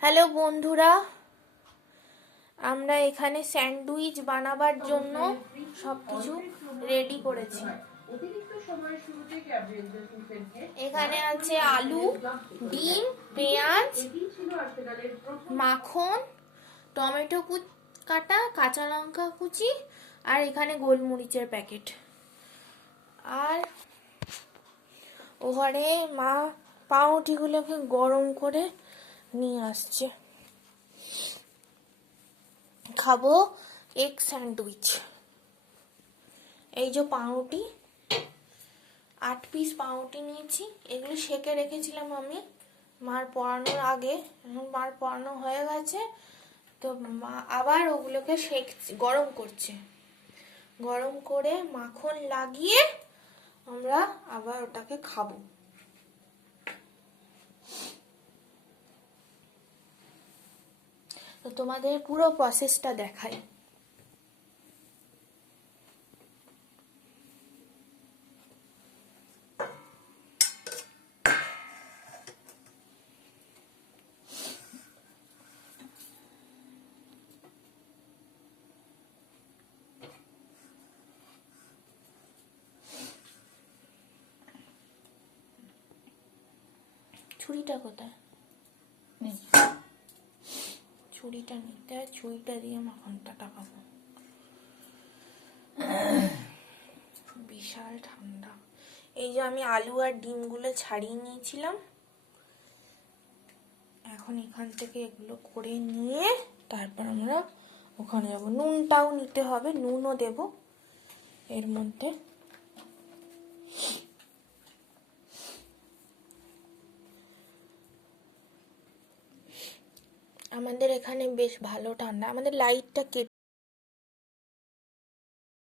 Hello বন্ধুরা, আমরা এখানে স্যান্ডউইচ বানাবার জন্য সবকিছু রেডি করেছি। এখানে আছে আলু, ডিম, পেঁয়াজ, মাখন, টমেটো কাটা, কাঁচা লঙ্কা কুচি, আর এখানে গোলমরিচের প্যাকেট। আর ওখানে মা পাউরুটিগুলোকে গরম করে নিয়ে আসছে। খাবো এগ স্যান্ডউইচ। এই যে পাউরুটি, 8 পিস পাউরুটি নিয়েছি। এগুলো সেকে রেখেছিলাম আমি মার পড়ানোর আগে। এখন মার পড়ানো হয়ে গেছে, তো মা আবার ওগুলোকে গরম করছে। গরম করে মাখন লাগিয়ে আমরা আবার ওটাকে খাবো। তো তোমাদের পুরো প্রসেসটা দেখাই। ছুরিটা কোথায়? ছুরিটা নিতে হয়, ছুরিটা দিয়ে মাখনটা টাকাবো। বিশাল ঠান্ডা। এই যে আমি আলু আর ডিমগুলো ছাড়িয়ে নিয়েছিলাম, এখন এখান থেকে এগুলো করে নিয়ে তারপর আমরা ওখানে যাবো। নুনটাও নিতে হবে, নুনও দেব এর মধ্যে। আমাদের এখানে বেশ ভালো ঠান্ডা। আমাদের লাইটটা